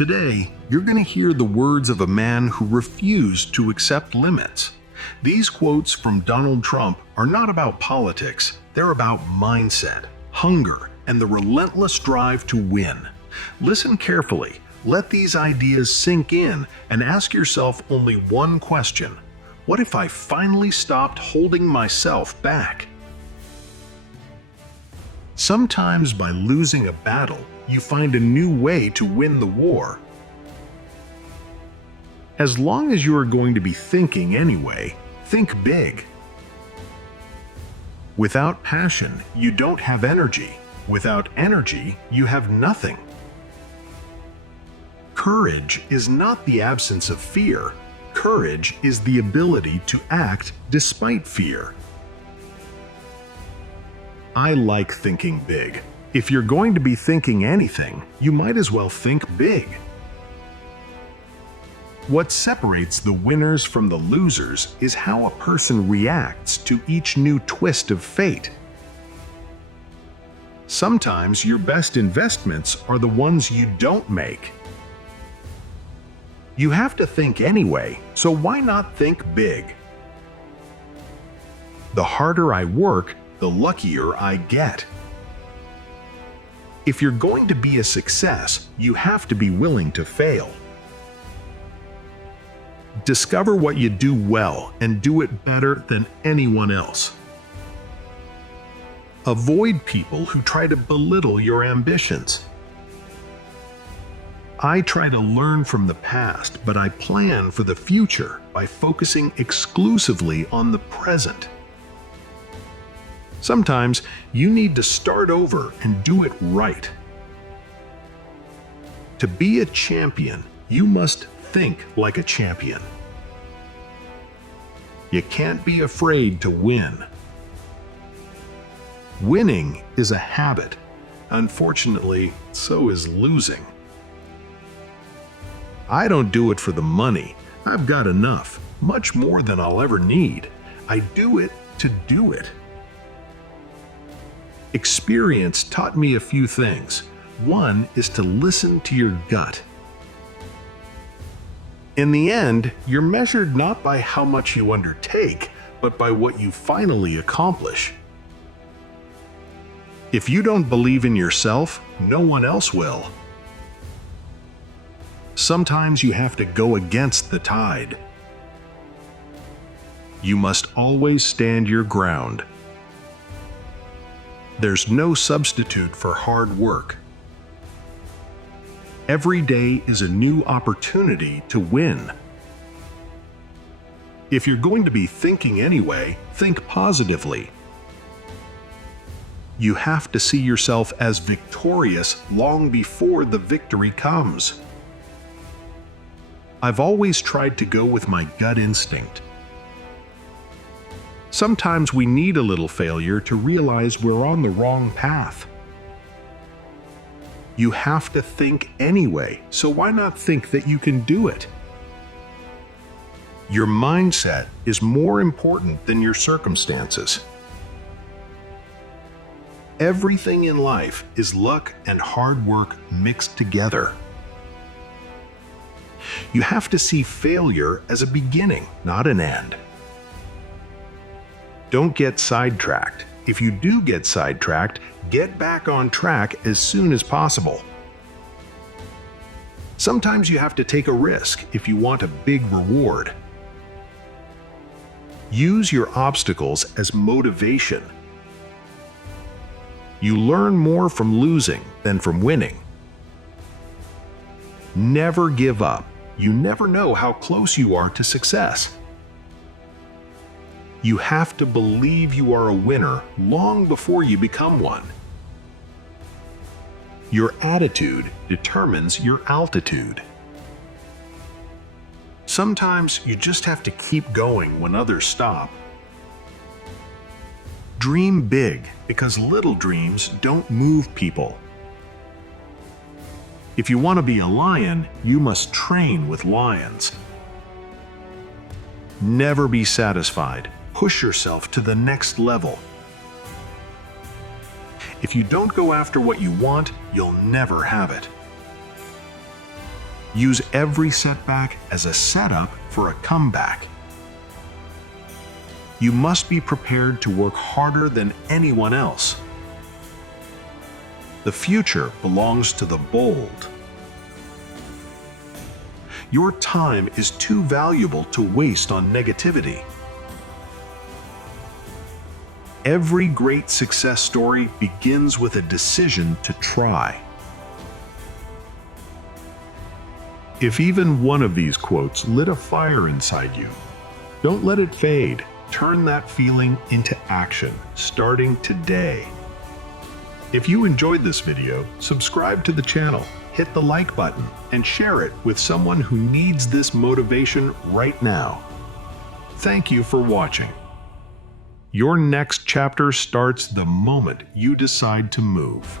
Today, you're going to hear the words of a man who refused to accept limits. These quotes from Donald Trump are not about politics, they're about mindset, hunger, and the relentless drive to win. Listen carefully, let these ideas sink in, and ask yourself only one question. What if I finally stopped holding myself back? Sometimes by losing a battle, you find a new way to win the war. As long as you are going to be thinking anyway, think big. Without passion, you don't have energy. Without energy, you have nothing. Courage is not the absence of fear. Courage is the ability to act despite fear. I like thinking big. If you're going to be thinking anything, you might as well think big. What separates the winners from the losers is how a person reacts to each new twist of fate. Sometimes your best investments are the ones you don't make. You have to think anyway, so why not think big? The harder I work, the luckier I get. If you're going to be a success, you have to be willing to fail. Discover what you do well and do it better than anyone else. Avoid people who try to belittle your ambitions. I try to learn from the past, but I plan for the future by focusing exclusively on the present. Sometimes you need to start over and do it right. To be a champion, you must think like a champion. You can't be afraid to win. Winning is a habit. Unfortunately, so is losing. I don't do it for the money. I've got enough, much more than I'll ever need. I do it to do it. Experience taught me a few things. One is to listen to your gut. In the end, you're measured not by how much you undertake, but by what you finally accomplish. If you don't believe in yourself, no one else will. Sometimes you have to go against the tide. You must always stand your ground. There's no substitute for hard work. Every day is a new opportunity to win. If you're going to be thinking anyway, think positively. You have to see yourself as victorious long before the victory comes. I've always tried to go with my gut instinct. Sometimes we need a little failure to realize we're on the wrong path. You have to think anyway, so why not think that you can do it? Your mindset is more important than your circumstances. Everything in life is luck and hard work mixed together. You have to see failure as a beginning, not an end. Don't get sidetracked. If you do get sidetracked, get back on track as soon as possible. Sometimes you have to take a risk if you want a big reward. Use your obstacles as motivation. You learn more from losing than from winning. Never give up. You never know how close you are to success. You have to believe you are a winner long before you become one. Your attitude determines your altitude. Sometimes you just have to keep going when others stop. Dream big, because little dreams don't move people. If you want to be a lion, you must train with lions. Never be satisfied. Push yourself to the next level. If you don't go after what you want, you'll never have it. Use every setback as a setup for a comeback. You must be prepared to work harder than anyone else. The future belongs to the bold. Your time is too valuable to waste on negativity. Every great success story begins with a decision to try. If even one of these quotes lit a fire inside you, don't let it fade. Turn that feeling into action, starting today. If you enjoyed this video, subscribe to the channel, hit the like button, and share it with someone who needs this motivation right now. Thank you for watching. Your next chapter starts the moment you decide to move.